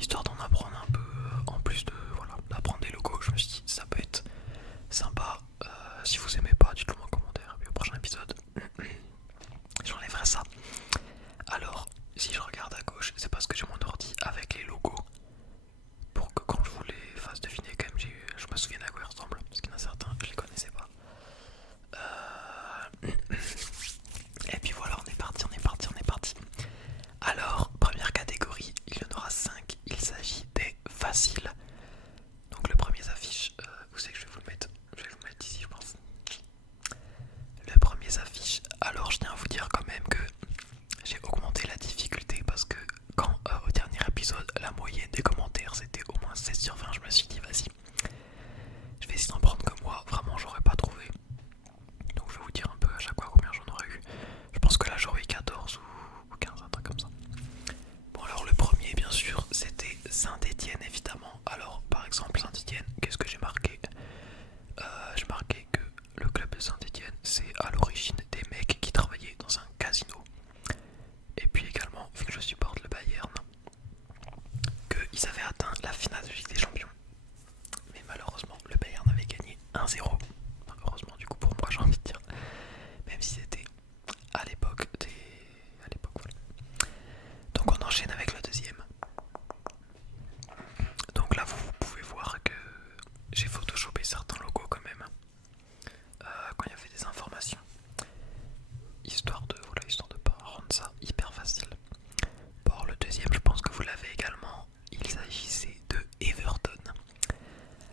histoire d'en apprendre un peu, en plus de voilà, d'apprendre des logos. Je me suis dit ça peut être sympa. Si vous aimez pas, dites-le moi en commentaire. Et puis au prochain épisode, j'enlèverai ça. Alors, si je regarde à gauche, c'est parce que j'ai mon ordi avec les logos pour que quand je vous les fasse deviner, quand même, je me souviens à quoi ils ressemblent. Parce qu'il y en a certains, je les connaissais pas. Et puis voilà, on est parti, on est parti, on est parti. Alors, première catégorie, il y en aura 5. Il s'agit des faciles. Donc le premier s'affiche, où c'est que je vais vous le mettre? Je vais vous le mettre ici, je pense. Le premier s'affiche. Alors je tiens à vous dire quand même que j'ai augmenté la difficulté parce que quand au dernier épisode la moyenne des commentaires c'était au moins 16 sur 20, je me suis dit vas-y, je vais essayer d'en prendre que moi, vraiment j'aurais pas trouvé. Donc je vais vous dire un peu à chaque fois combien j'en aurais eu. Je pense que là j'aurais eu 14 ou 15, un truc comme ça. Bon alors le premier bien sûr c'était Saint-Étienne évidemment. Alors par exemple Saint-Étienne, qu'est-ce que j'ai marqué? Je marquais que le club de Saint-Étienne c'est à l'origine des mecs qui travaillaient dans un casino. Et puis également, vu que je supporte le Bayern, qu'ils avaient atteint la finale de Ligue des Champions. Mais malheureusement, le Bayern avait gagné 1-0. Enfin, heureusement du coup pour moi j'ai envie de dire. Même si c'était à l'époque des... À l'époque, voilà. Donc on enchaîne avec le deuxième. Donc là vous pouvez voir que j'ai photoshopé certains logos quand même. Quand il y avait des informations. Histoire de, voilà, histoire de pas rendre ça hyper facile. Bon, le deuxième, je pense que vous l'avez également. Il s'agissait de Everton.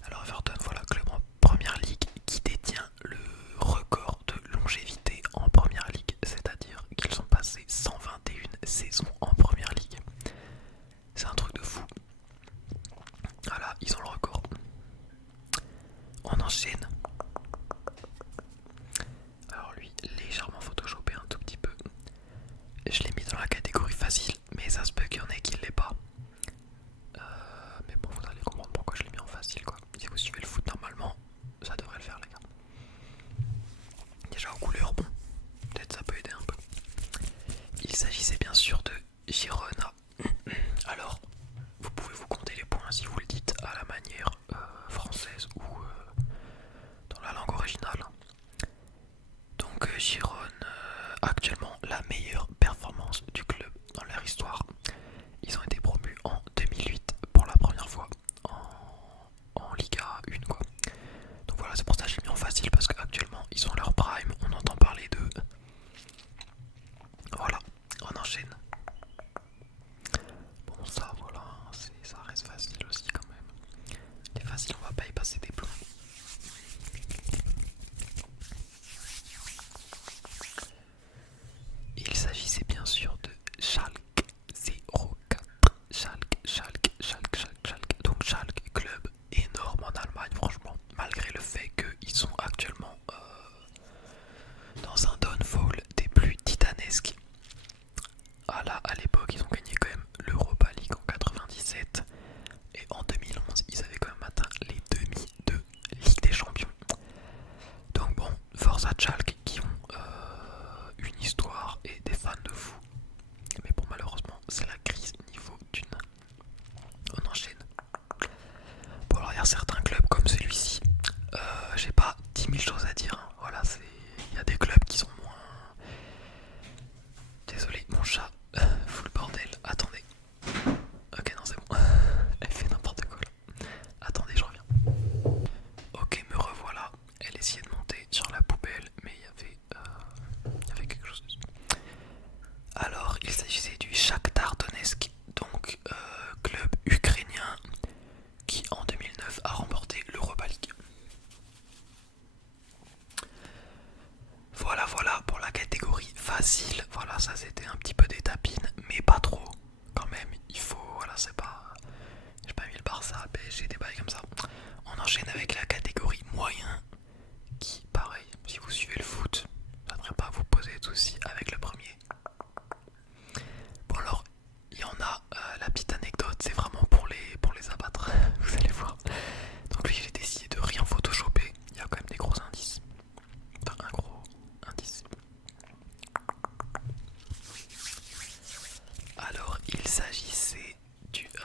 Alors Everton, voilà, club en première ligue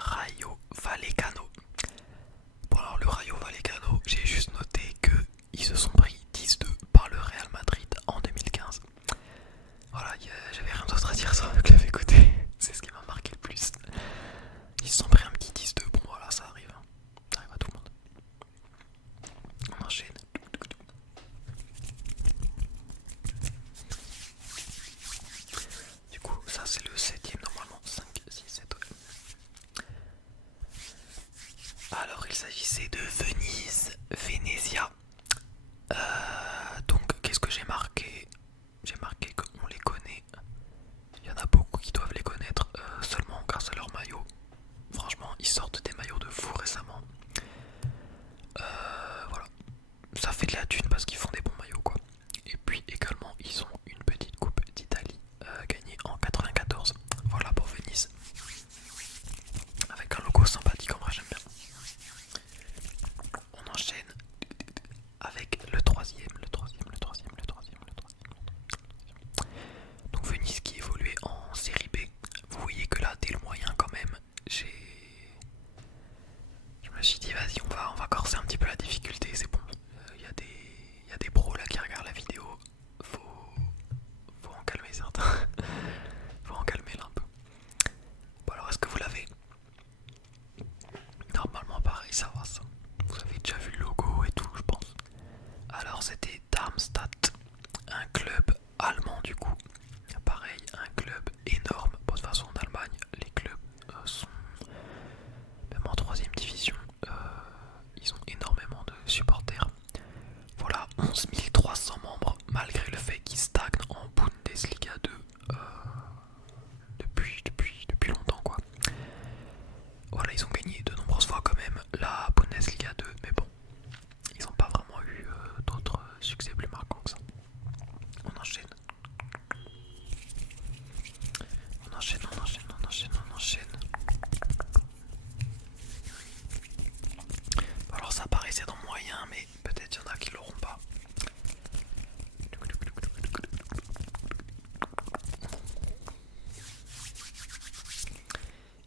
Rayo Vallecano. Bon alors le Rayo Vallecano, j'ai juste noté que ils se sont pris 10-2 par le Real Madrid en 2015. Voilà, j'avais rien d'autre à dire sur le club, écoutez, c'est ce qui m'a marqué le plus. Ils se sont pris un petit 10-2, bon voilà, ça arrive, hein. Ça arrive à tout le monde. On enchaîne. Du coup, ça c'est le 7ème normalement, 5, 6, 7, ouais. Alors il s'agissait de Venise, Venezia. Donc qu'est-ce que j'ai marqué? J'ai marqué qu'on les connaît. Il y en a beaucoup qui doivent les connaître seulement grâce à leur maillot. Franchement, ils sortent des maillots de fou récemment. Voilà. Ça fait de la thune parce qu'ils font des bons maillots quoi. Et puis également, ils ont une petite coupe d'Italie gagnée en 94. Voilà pour Venise. Avec un logo sympathique, en vrai j'aime bien. On enchaîne avec le troisième. Donc Venise qui évoluait en série B. Vous voyez que là, dès le moyen quand même, je me suis dit vas-y on va corser un petit peu la difficulté, c'est bon. Il y a des pros là qui regardent la vidéo. Faut en calmer certains. Faut en calmer là un peu. Bon alors est-ce que vous l'avez? Normalement pareil, ça va ça. Vous avez déjà vu le logo et tout je pense. Alors c'était Darmstadt, un club allemand du coup. Pareil, un club énorme. Bon, de toute façon en Allemagne, les clubs sont même en 3ème division. Ils ont énormément de supporters. Voilà, 11 300 membres, malgré le fait qu'ils stagnent en Bundesliga 2 depuis longtemps quoi. Voilà, ils ont gagné de nombreuses fois quand même la Bundesliga 2, mais bon, ils n'ont pas vraiment eu d'autres succès plus marquants que ça. On enchaîne. On enchaîne. Bon, alors ça paraissait dans moyen, mais peut-être il y en a qui l'auront pas.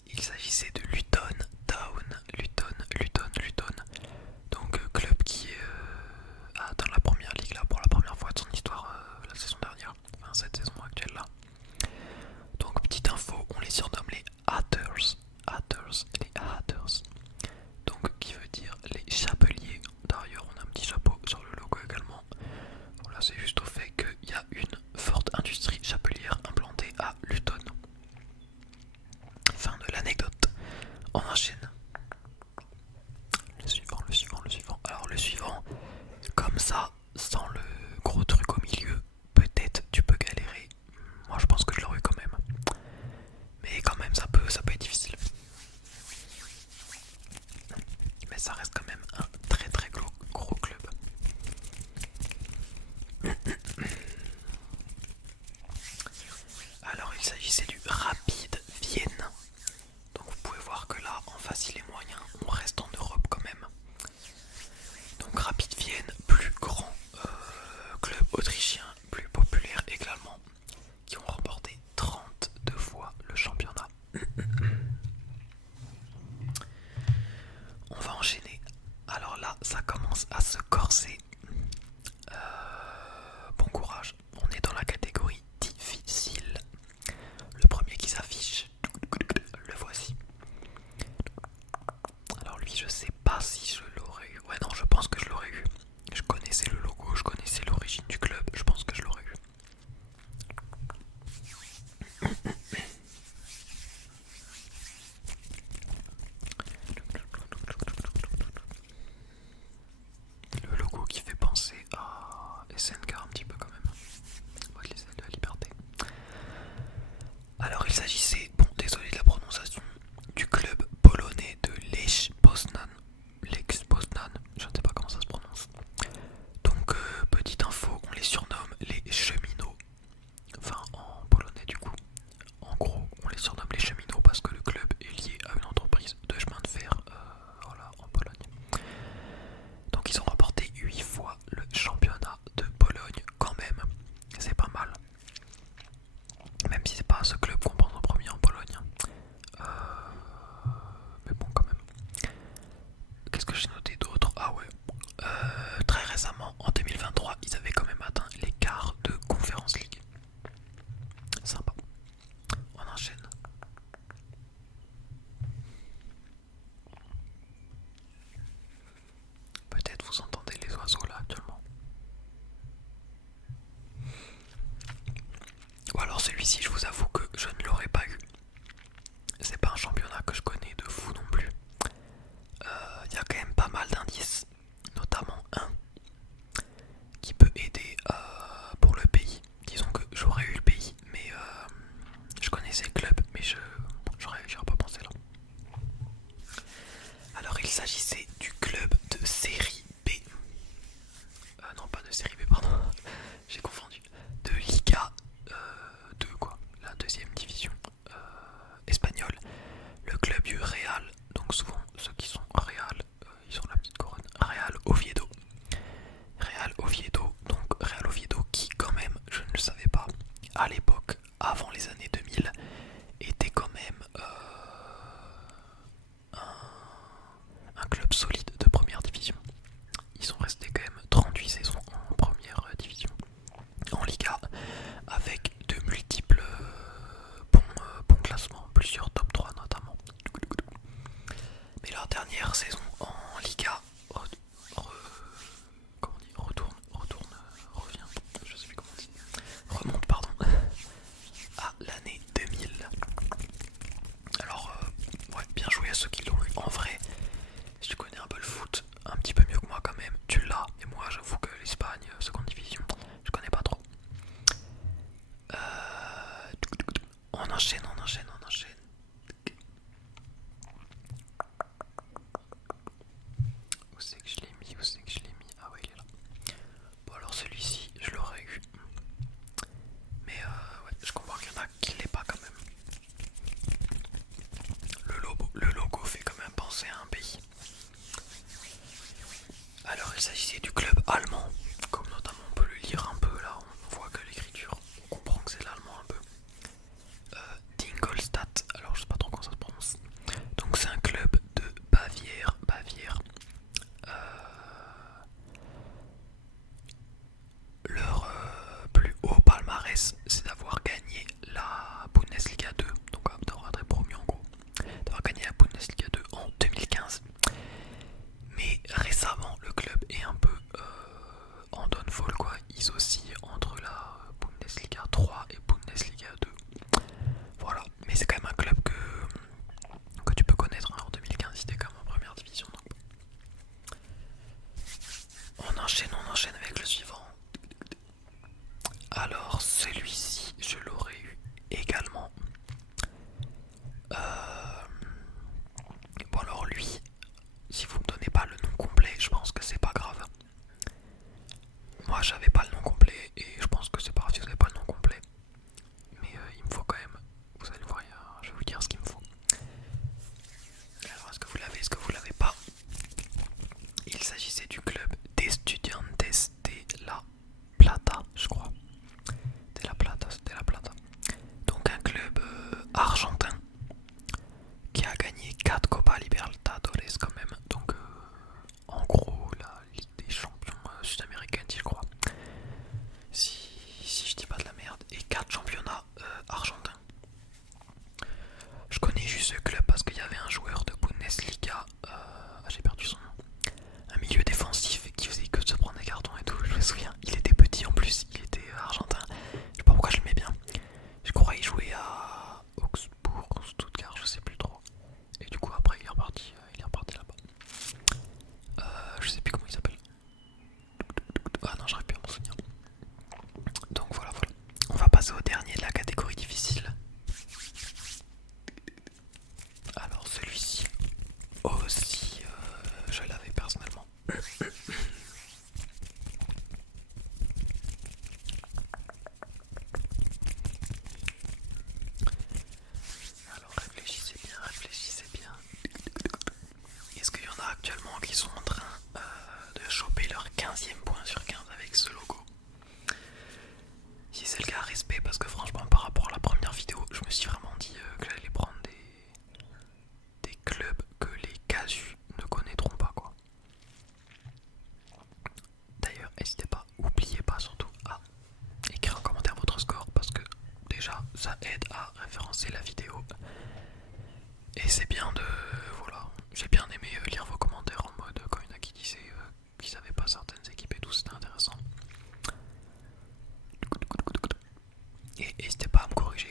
Il s'agissait de Luton Town. Donc club qui a atteint la première ligue là pour la première fois de son histoire la saison dernière, enfin cette saison actuelle là. Donc petite info, on les surnomme les Hatters. Donc qui veut dire les chapeliers. D'ailleurs on a un petit chapeau sur le logo également. Voilà, c'est juste au fait qu'il y a une forte industrie chapelière implantée à Luton. Fin de l'anecdote. On enchaîne. Le suivant. Alors le suivant, comme ça, sans le gros truc au milieu, peut-être tu peux galérer. Moi je pense que je l'aurais eu quand même. Mais quand même ça peut être difficile. Mais ça reste quand même un très très gros club. Alors il s'agissait du Rapid Vienne. Donc vous pouvez voir que là, en facile et moyen, on reste en Europe quand même. Donc Rapid Vienne, plus grand club autrichien, plus populaire également, qui ont remporté 32 fois le championnat. On va enchaîner. Alors là, ça commence à se corser. Bon courage. On est dans la catégorie difficile. Le premier qui s'affiche, le voici. Alors lui, je sais pas si je l'aurais eu. Ouais non, je pense que je l'aurais eu. Je connaissais le logo, je connaissais l'origine du club, je pense que je l'aurais eu. Le logo qui fait penser à SNK un petit peu quand même. Ouais, les ailes de la liberté. Alors il s'agissait, bon désolé de la prononciation, du club polonais de Lech Poznan. celui-ci, je vous avoue que je ne l'aurais pas eu. C'est pas un championnat que je connais de fou non plus. Il y a quand même pas mal d'indices, notamment un qui peut aider pour le pays. Disons que j'aurais eu le pays, mais je connaissais le club, mais j'aurais pas pensé là. Alors il s'agissait du club de série B. Non, pas de série B, pardon. J'ai confondu. De Liga 2 quoi, la deuxième division espagnole. Le club du Real, donc souvent ceux qui sont Real, ils ont la petite couronne. Real Oviedo. Real Oviedo, donc Real Oviedo qui quand même, je ne le savais pas, à l'époque, avant les années 2000, était quand même un club solide de première division. Ils sont restés quand même 38 saisons en première division, en Liga, avec de multiples bons classements, plusieurs top 3 notamment. Mais leur dernière saison en Liga je sais plus comment on dit, remonte pardon, à l'année 2000. Alors ouais, bien joué à ceux qui l'ont eu. En vrai, si tu connais un peu le foot, un petit peu mieux que moi quand même, tu l'as. Et moi j'avoue que l'Espagne, seconde division, je connais pas trop. On enchaîne. Où c'est que je l'ai mis? Ah ouais, il est là. Bon alors celui-ci, je l'aurais eu. Mais ouais, je comprends qu'il y en a qui l'est pas quand même. Le logo fait quand même penser à un pays. Alors il s'agissait du club allemand, comme notamment on peut le lire un peu là, on voit que l'écriture, on comprend que c'est l'allemand un peu. Dingolstadt, alors je sais pas trop comment ça se prononce. Donc c'est un club de Bavière. Leur plus haut palmarès, c'est d'avoir gagné la Bundesliga 2, donc d'avoir été promu en gros, d'avoir gagné la Bundesliga 2 en 2015. Mais récemment, le club est un peu en downfall quoi. Ils oscillent entre la Bundesliga 3 et Bundesliga 2. Voilà, mais c'est quand même un club que tu peux connaître hein. En 2015, il était quand même en première division. Donc. On enchaîne avec le suivant. Alors celui-ci, je l'aurais eu également. Bon alors lui, si vous me donnez pas le nom complet, je pense que c'est pas grave. Moi j'avais pas le nom complet et je pense que c'est pas grave si vous n'avez pas le nom complet. Mais il me faut quand même, vous allez voir, je vais vous dire ce qu'il me faut. Alors est-ce que vous l'avez, est-ce que vous l'avez pas? Il s'agissait du club d'Estudiantes de la Plata, je crois. De la Plata, c'était la Plata. Donc un club argentin qui a gagné 4 Copa Libertadores quand même. Donc en gros la Ligue des Champions sud-américaine si je crois. Si je dis pas de la merde. Et 4 championnats argentins. Je connais juste ce club parce qu'il y avait un joueur de Bundesliga, j'ai perdu son nom, un milieu défensif qui faisait que de se prendre des cartons et tout, je me souviens, il était petit en plus, il était argentin, je sais pas pourquoi je l'aimais bien, je crois qu'il jouait à Augsbourg, Stuttgart, je sais plus trop, et du coup après il est reparti là-bas, je sais plus comment il s'appelle, ah non j'arrive plus à m'en souvenir, donc voilà, on va passer au dernier de la catégorie difficile. Alors celui-ci aussi, je l'avais personnellement. Alors réfléchissez bien. Est-ce qu'il y en a actuellement qui sont en train de choper leur 15e point sur 15 avec ce logo? Si c'est le cas, respect, parce que franchement par rapport à la première vidéo, je me suis vraiment dit que j'allais prendre des clubs que les casus ne connaîtront pas quoi. D'ailleurs, n'hésitez pas, oubliez pas surtout à écrire en commentaire votre score parce que déjà ça aide à référencer la vidéo. Et c'est bien de... Voilà, j'ai bien aimé lire vos commentaires en mode quand il y en a qui disaient qu'ils savaient pas certaines équipes et tout, c'était intéressant. Et n'hésitez pas à me corriger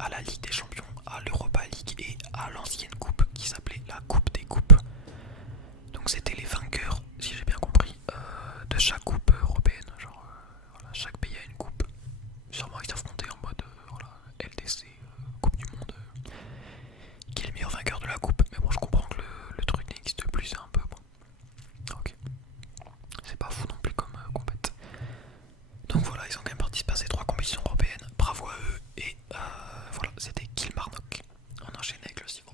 à la Ligue des Champions, à l'Europa League et à l'ancienne coupe qui s'appelait la Coupe des Coupes. Donc c'était les vainqueurs, si j'ai bien compris, de chaque coupe européenne. Genre, voilà, chaque pays a une coupe. Sûrement ils s'affrontaient en mode voilà, LDC, Coupe du Monde, qui est le meilleur vainqueur de la coupe. Mais bon, je comprends que le truc n'existe plus, c'est un peu bon. Ok. C'est pas fou non plus comme compète. Donc voilà, ils ont quand même participé à ces 3 compétitions européennes. Bravo à eux. Et voilà, c'était Kilmarnock. On enchaîne avec le suivant.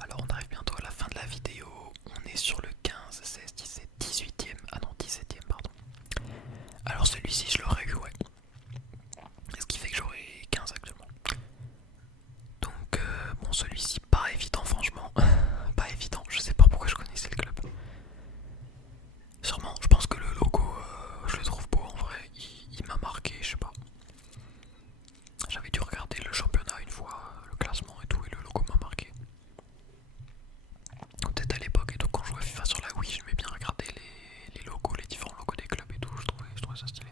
Alors on arrive bientôt à la fin de la vidéo. On est sur le 15, 16, 17, 18ème. Ah non, 17ème, pardon. Alors celui-ci, je l'aurais eu, ouais. Ce qui fait que j'aurai 15 actuellement. Donc bon, celui-ci, pas évident franchement. Pas évident, je sais pas pourquoi je connaissais le club. Sûrement, je pense que le logo, je le trouve beau en vrai, il m'a marqué, je sais pas. J'avais dû regarder le championnat une fois, le classement et tout, et le logo m'a marqué. Peut-être à l'époque et tout, quand je jouais à FIFA sur la Wii, j'aimais bien regarder les logos, les différents logos des clubs et tout, je trouvais ça stylé.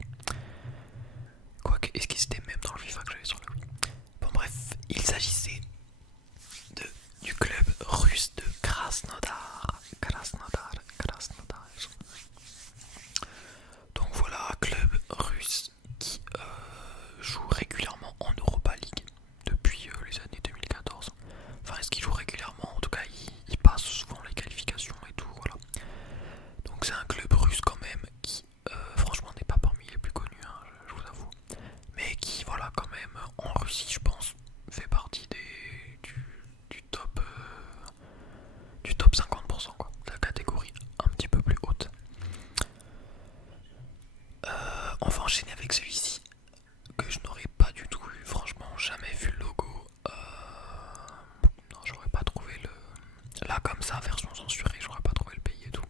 Quoique, est-ce qu'ils étaient même dans le FIFA que j'avais sur la Wii? Bon bref, il s'agissait du club russe de Krasnodar. Donc voilà, club russe qui joue régulièrement en Europa League depuis les années 2014. Enfin, est-ce qu'il joue régulièrement? En tout cas, il passe souvent les qualifications et tout, voilà. Donc c'est un club russe quand même qui, franchement, n'est pas parmi les plus connus, hein, je vous avoue. Mais qui, voilà, quand même, en Russie, je pense, fait partie du top, du top 50%, quoi. De la catégorie un petit peu plus haute. On va enchaîner avec celui-ci que je n'aurais pas du tout vu, franchement, jamais vu le logo. Non, j'aurais pas trouvé le. Là, comme ça, version censurée, j'aurais pas trouvé le pays et tout.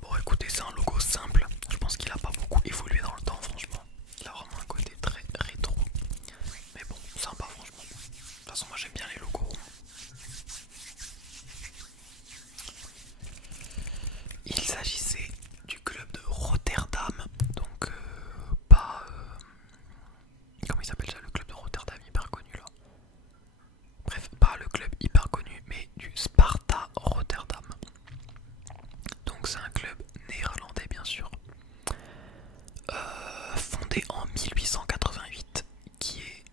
Bon, écoutez, c'est un logo simple. Je pense qu'il a pas beaucoup évolué dans le temps, franchement. Il a vraiment un côté très rétro. Mais bon, sympa, franchement. De toute façon, moi j'aime bien les logos. Il s'agissait du club de Rotterdam, donc pas... comment il s'appelle ça, le club de Rotterdam hyper connu là? Bref, pas le club hyper connu, mais du Sparta Rotterdam. Donc c'est un club néerlandais bien sûr, fondé en 1888, qui est...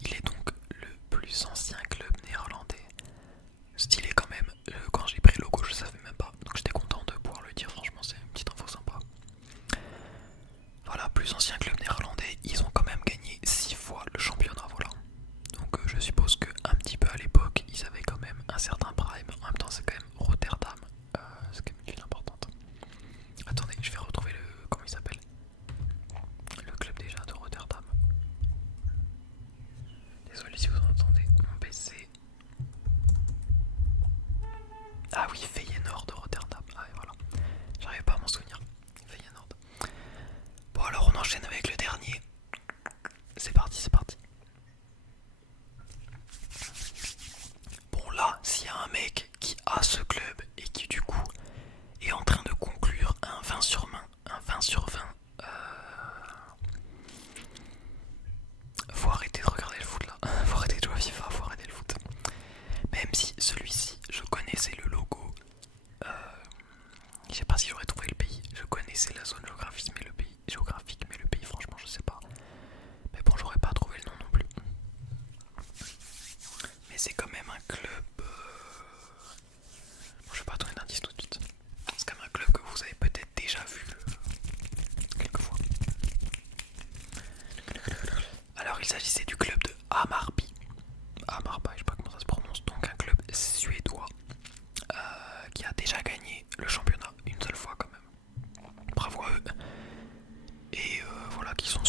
il est donc le plus ancien club néerlandais. Stylé quand même, quand j'ai pris le logo je savais même pas, donc j'étais content de pouvoir le dire, franchement c'est une petite info sympa. Voilà, plus ancien club néerlandais, ils ont quand même gagné 6 fois le championnat, voilà. Donc je suppose que un petit peu à l'époque, ils avaient quand même un certain prime, en même temps c'est quand même Rotterdam, c'est quand même une ville importante. Attendez, je vais retrouver le... comment il s'appelle? Le club déjà de Rotterdam. Désolé si vous entendez mon PC. Ah oui, Feyenoord de Rotterdam. Ah et voilà. J'arrive pas à m'en souvenir. Feyenoord. Bon alors on enchaîne avec le dernier. C'est parti, c'est parti. Bon là, s'il y a un mec qui a ce club et qui du coup est en train de conclure un 20 sur 20, faut arrêter de regarder le foot là. Faut arrêter de jouer à FIFA, faut arrêter le foot. Même si celui-ci, je connaissais le logo. Je sais pas si j'aurais trouvé le pays. Je connaissais la zone géographique, mais le pays, franchement, je sais pas. Mais bon, j'aurais pas trouvé le nom non plus. Mais c'est quand même un club. Bon, je vais pas donner d'indice tout de suite. C'est quand même un club que vous avez peut-être déjà vu quelques fois. Alors, il s'agissait du club de Hammarby. Hammarby, je sais pas comment ça se prononce. Donc, un club suédois qui a déjà gagné le championnat une seule fois quand même. Bravo à eux. Et voilà, qui sont